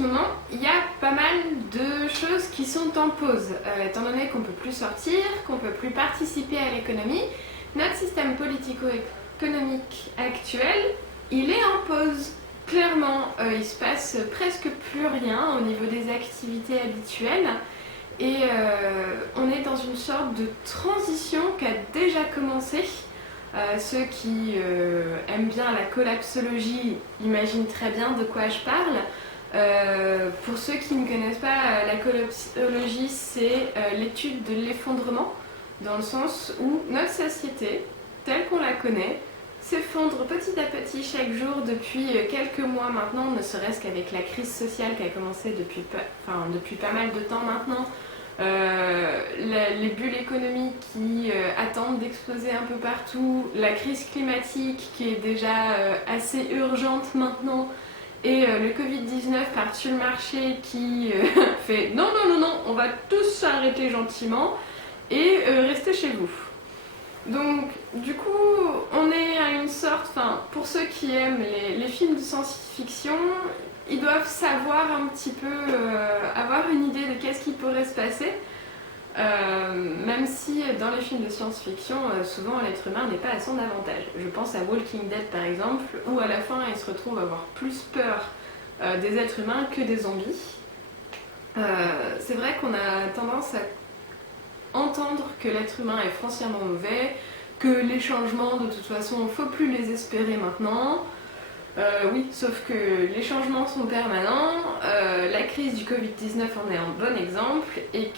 ce moment, il y a pas mal de choses qui sont en pause. Étant donné qu'on ne peut plus sortir, qu'on ne peut plus participer à l'économie, notre système politico-économique actuel, il est en pause. Clairement, il se passe presque plus rien au niveau des activités habituelles. Et on est dans une sorte de transition qui a déjà commencé. Ceux qui aiment bien la collapsologie imaginent très bien de quoi je parle. Pour ceux qui ne connaissent pas, la collapsologie, c'est l'étude de l'effondrement, dans le sens où notre société, telle qu'on la connaît, s'effondre petit à petit chaque jour depuis quelques mois maintenant, ne serait-ce qu'avec la crise sociale qui a commencé depuis pas mal de temps maintenant. Les bulles économiques qui attendent d'exploser un peu partout, la crise climatique qui est déjà assez urgente maintenant, et le Covid-19 par-dessus le marché qui fait non, on va tous s'arrêter gentiment et rester chez vous. Donc, du coup, on est à une sorte, pour ceux qui aiment les films de science-fiction, ils doivent savoir un petit peu, avoir une idée de qu'est-ce qui pourrait se passer. Même si dans les films de science-fiction, souvent l'être humain n'est pas à son avantage. Je pense à Walking Dead par exemple, où à la fin il se retrouve à avoir plus peur des êtres humains que des zombies. C'est vrai qu'on a tendance à entendre que l'être humain est foncièrement mauvais, que les changements de toute façon il ne faut plus les espérer maintenant. Oui, sauf que les changements sont permanents, la crise du Covid-19 en est un bon exemple, et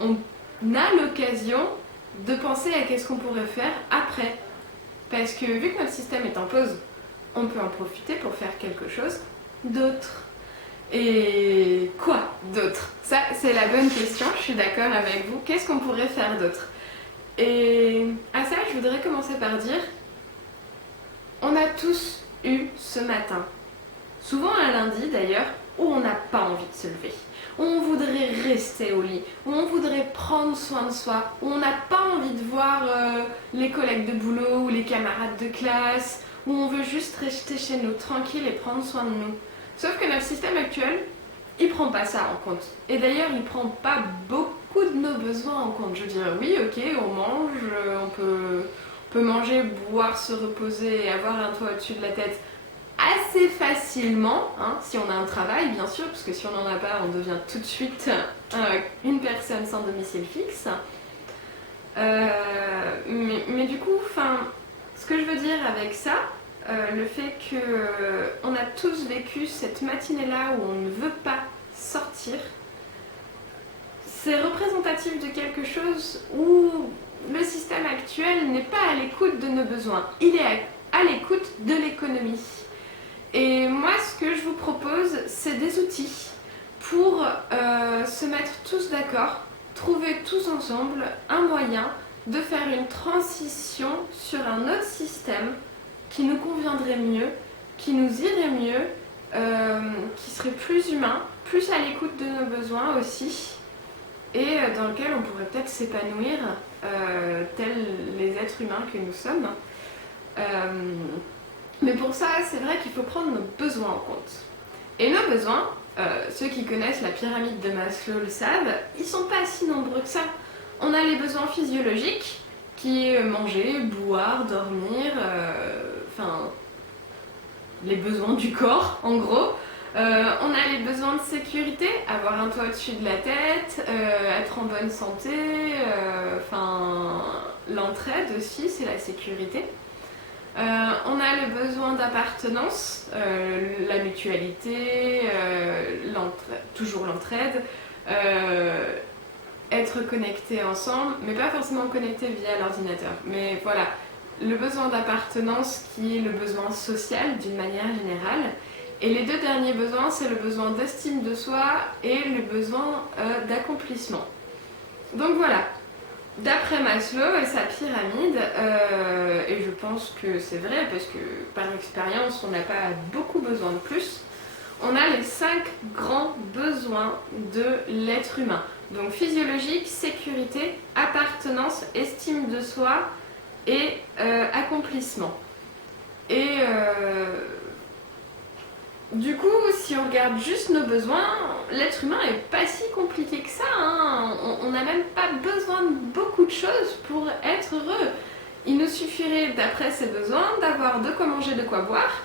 on a l'occasion de penser à qu'est-ce qu'on pourrait faire après. Parce que vu que notre système est en pause, on peut en profiter pour faire quelque chose d'autre. Et quoi d'autre? Ça, c'est la bonne question, je suis d'accord avec vous. Qu'est-ce qu'on pourrait faire d'autre? Et à ça, je voudrais commencer par dire, on a tous eu ce matin, souvent un lundi d'ailleurs, où on n'a pas envie de se lever, où on voudrait rester au lit, où on voudrait prendre soin de soi, où on n'a pas envie de voir les collègues de boulot ou les camarades de classe, où on veut juste rester chez nous tranquille et prendre soin de nous. Sauf que notre système actuel, il prend pas ça en compte. Et d'ailleurs, il prend pas beaucoup de nos besoins en compte. Je veux dire, oui, ok, on mange, on peut manger, boire, se reposer et avoir un toit au-dessus de la tête assez facilement, hein, si on a un travail bien sûr, parce que si on n'en a pas, on devient tout de suite une personne sans domicile fixe. Mais du coup, ce que je veux dire avec ça, le fait qu'on a tous vécu cette matinée-là où on ne veut pas sortir, c'est représentatif de quelque chose où le système actuel n'est pas à l'écoute de nos besoins, il est à l'écoute de l'économie. Et moi, ce que je vous propose, c'est des outils pour se mettre tous d'accord, trouver tous ensemble un moyen de faire une transition sur un autre système qui nous conviendrait mieux, qui nous irait mieux, qui serait plus humain, plus à l'écoute de nos besoins aussi, et dans lequel on pourrait peut-être s'épanouir tels les êtres humains que nous sommes. Mais pour ça, c'est vrai qu'il faut prendre nos besoins en compte. Et nos besoins, ceux qui connaissent la pyramide de Maslow le savent, ils sont pas si nombreux que ça. On a les besoins physiologiques, qui est manger, boire, dormir, les besoins du corps en gros. On a les besoins de sécurité, avoir un toit au-dessus de la tête, être en bonne santé, l'entraide aussi, c'est la sécurité. On a le besoin d'appartenance, la mutualité, toujours l'entraide, être connecté ensemble, mais pas forcément connecté via l'ordinateur. Mais voilà, le besoin d'appartenance qui est le besoin social d'une manière générale. Et les deux derniers besoins, c'est le besoin d'estime de soi et le besoin d'accomplissement. Donc voilà, d'après Maslow et sa pyramide, et je pense que c'est vrai parce que par expérience on n'a pas beaucoup besoin de plus, on a les 5 grands besoins de l'être humain. Donc physiologique, sécurité, appartenance, estime de soi et accomplissement. Et Du coup, si on regarde juste nos besoins, l'être humain est pas si compliqué que ça, hein. On n'a même pas besoin de beaucoup de choses pour être heureux. Il nous suffirait, d'après ses besoins, d'avoir de quoi manger, de quoi boire,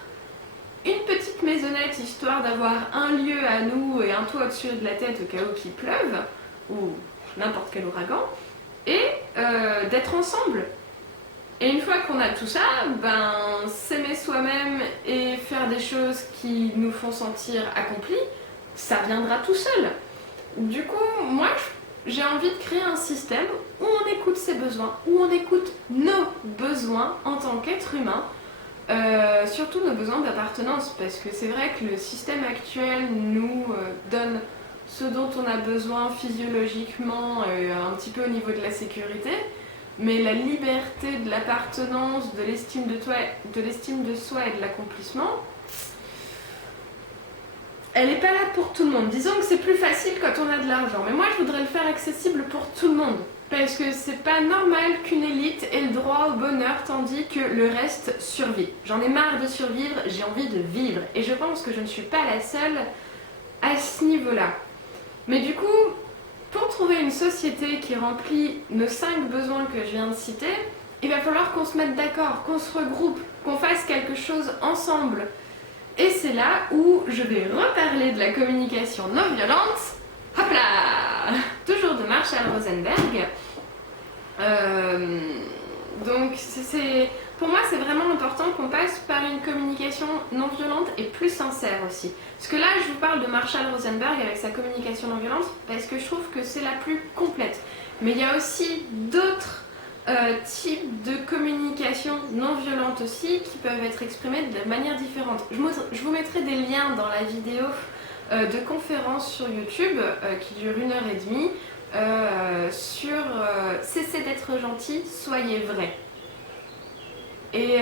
une petite maisonnette histoire d'avoir un lieu à nous et un toit au-dessus de la tête au cas où qu'il pleuve, ou n'importe quel ouragan, et d'être ensemble. Et une fois qu'on a tout ça, s'aimer soi-même et faire des choses qui nous font sentir accomplis, ça viendra tout seul. Du coup, moi, j'ai envie de créer un système où on écoute ses besoins, où on écoute nos besoins en tant qu'être humain, surtout nos besoins d'appartenance, parce que c'est vrai que le système actuel nous donne ce dont on a besoin physiologiquement, un petit peu au niveau de la sécurité, mais la liberté de l'appartenance, de l'estime de soi et de l'accomplissement, elle n'est pas là pour tout le monde. Disons que c'est plus facile quand on a de l'argent, mais moi je voudrais le faire accessible pour tout le monde. Parce que c'est pas normal qu'une élite ait le droit au bonheur tandis que le reste survit. J'en ai marre de survivre, j'ai envie de vivre. Et je pense que je ne suis pas la seule à ce niveau-là. Mais du coup, pour trouver une société qui remplit nos 5 besoins que je viens de citer, il va falloir qu'on se mette d'accord, qu'on se regroupe, qu'on fasse quelque chose ensemble. Et c'est là où je vais reparler de la communication non violente. Hop là! Toujours de Marshall Rosenberg. Donc pour moi c'est vraiment important qu'on passe par une communication non violente et plus sincère aussi. Parce que là je vous parle de Marshall Rosenberg avec sa communication non violente parce que je trouve que c'est la plus complète. Mais il y a aussi d'autres types de communication non violente aussi qui peuvent être exprimées de manière différente. Je vous mettrai des liens dans la vidéo de conférences sur YouTube qui dure 1h30 sur cessez d'être gentil, soyez vrai. Et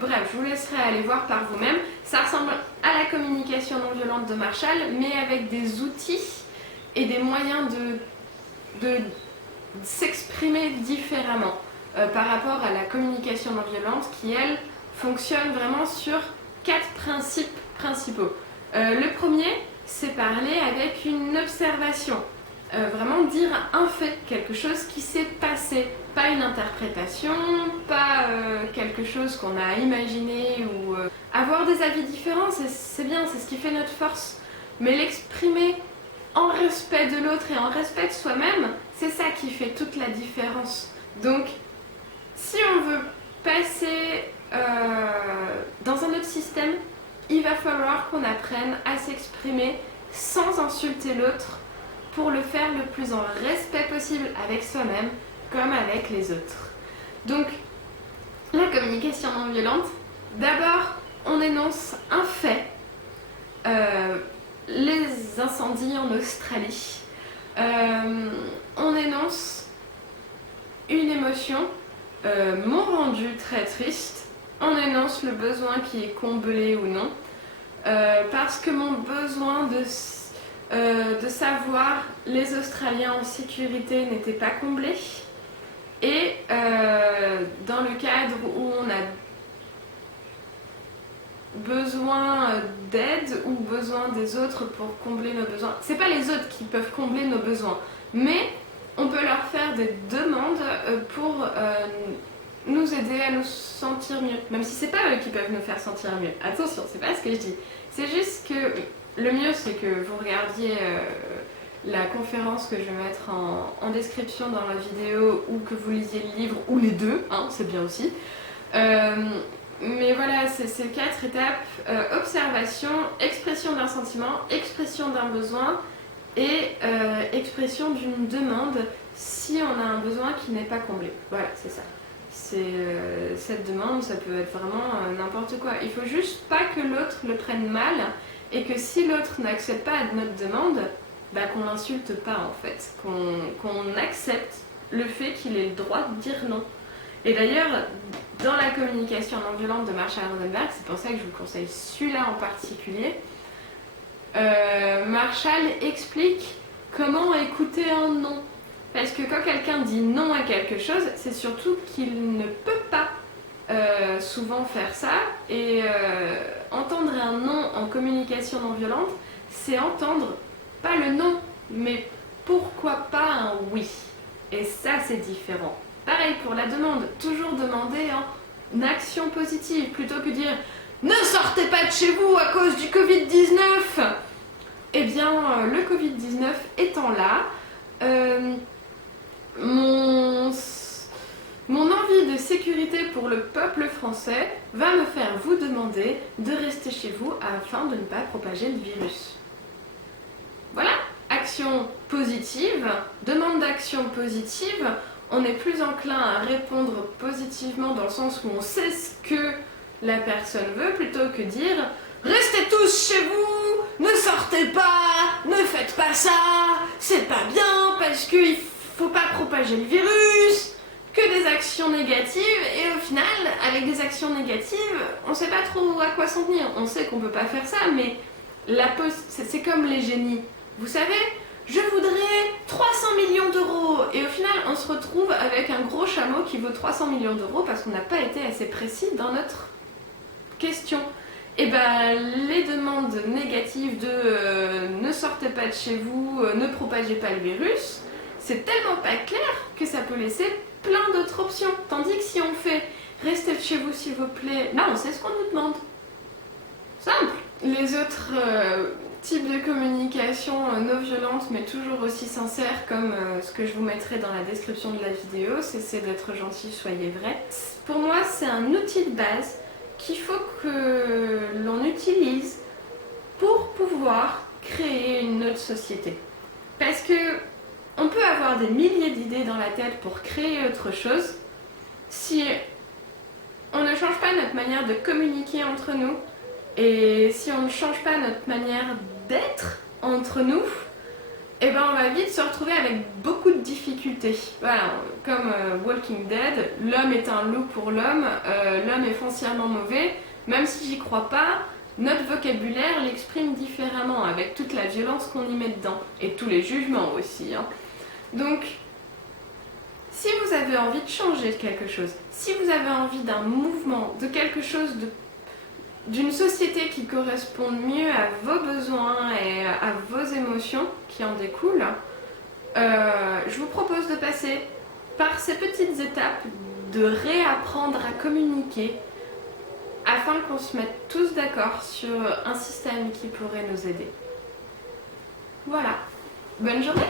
bref, je vous laisserai aller voir par vous-même. Ça ressemble à la communication non violente de Marshall, mais avec des outils et des moyens de s'exprimer différemment par rapport à la communication non violente qui, elle, fonctionne vraiment sur 4 principes principaux. Le premier, c'est parler avec une observation. Vraiment dire un fait, quelque chose qui s'est passé, pas une interprétation, pas quelque chose qu'on a imaginé ou avoir des avis différents, c'est bien, c'est ce qui fait notre force. Mais l'exprimer en respect de l'autre et en respect de soi-même, c'est ça qui fait toute la différence. Donc, si on veut passer dans un autre système, il va falloir qu'on apprenne à s'exprimer sans insulter l'autre, pour le faire le plus en respect possible avec soi-même comme avec les autres. Donc, la communication non violente, d'abord on énonce un fait, les incendies en Australie, on énonce une émotion, mon rendu très triste, on énonce le besoin qui est comblé ou non, parce que mon besoin de savoir les Australiens en sécurité n'était pas comblé. Et dans le cadre où on a besoin d'aide ou besoin des autres pour combler nos besoins, c'est pas les autres qui peuvent combler nos besoins, mais on peut leur faire des demandes pour nous aider à nous sentir mieux, même si c'est pas eux qui peuvent nous faire sentir mieux. Attention, c'est pas ce que je dis. C'est juste que le mieux, c'est que vous regardiez la conférence que je vais mettre en description dans la vidéo ou que vous lisiez le livre, ou les deux, hein, c'est bien aussi. Mais voilà, c'est ces 4 étapes, observation, expression d'un sentiment, expression d'un besoin et expression d'une demande si on a un besoin qui n'est pas comblé. Voilà, c'est ça. Cette demande, ça peut être vraiment n'importe quoi. Il faut juste pas que l'autre le prenne mal et que si l'autre n'accepte pas notre demande, qu'on l'insulte pas en fait, qu'on accepte le fait qu'il ait le droit de dire non. Et d'ailleurs, dans la communication non violente de Marshall Rosenberg, c'est pour ça que je vous conseille celui-là en particulier, Marshall explique comment écouter un non. Parce que quand quelqu'un dit non à quelque chose, c'est surtout qu'il ne peut pas souvent faire ça. Et en entendre un non en communication non violente, c'est entendre pas le non, mais pourquoi pas un oui. Et ça, c'est différent. Pareil pour la demande, toujours demander en action positive, plutôt que dire « Ne sortez pas de chez vous à cause du Covid-19 !» Eh bien, le Covid-19 étant là, mon envie de sécurité pour le peuple français va me faire vous demander de rester chez vous afin de ne pas propager le virus. Voilà, action positive, demande d'action positive, on est plus enclin à répondre positivement dans le sens où on sait ce que la personne veut plutôt que dire « Restez tous chez vous, ne sortez pas, ne faites pas ça, c'est pas bien parce qu'il faut pas propager le virus !» Que des actions négatives, et au final, avec des actions négatives, on sait pas trop à quoi s'en tenir. On sait qu'on peut pas faire ça, mais c'est comme les génies. Vous savez, je voudrais 300 millions d'euros, et au final, on se retrouve avec un gros chameau qui vaut 300 millions d'euros parce qu'on n'a pas été assez précis dans notre question. Et ben, les demandes négatives de ne sortez pas de chez vous, ne propagez pas le virus, c'est tellement pas clair que ça peut laisser plein d'autres options. Tandis que si on fait restez chez vous s'il vous plaît, là on sait ce qu'on nous demande. Simple. Les autres types de communication non violente mais toujours aussi sincère comme ce que je vous mettrai dans la description de la vidéo, c'est d'être gentil, soyez vrai. Pour moi c'est un outil de base qu'il faut que l'on utilise pour pouvoir créer une autre société. Parce que on peut avoir des milliers d'idées dans la tête pour créer autre chose. Si on ne change pas notre manière de communiquer entre nous et si on ne change pas notre manière d'être entre nous, eh ben on va vite se retrouver avec beaucoup de difficultés. Voilà, comme Walking Dead, l'homme est un loup pour l'homme, l'homme est foncièrement mauvais, même si j'y crois pas, notre vocabulaire l'exprime différemment avec toute la violence qu'on y met dedans et tous les jugements aussi. Donc, si vous avez envie de changer quelque chose, si vous avez envie d'un mouvement, de quelque chose, d'une société qui corresponde mieux à vos besoins et à vos émotions qui en découlent, je vous propose de passer par ces petites étapes, de réapprendre à communiquer afin qu'on se mette tous d'accord sur un système qui pourrait nous aider. Voilà, bonne journée!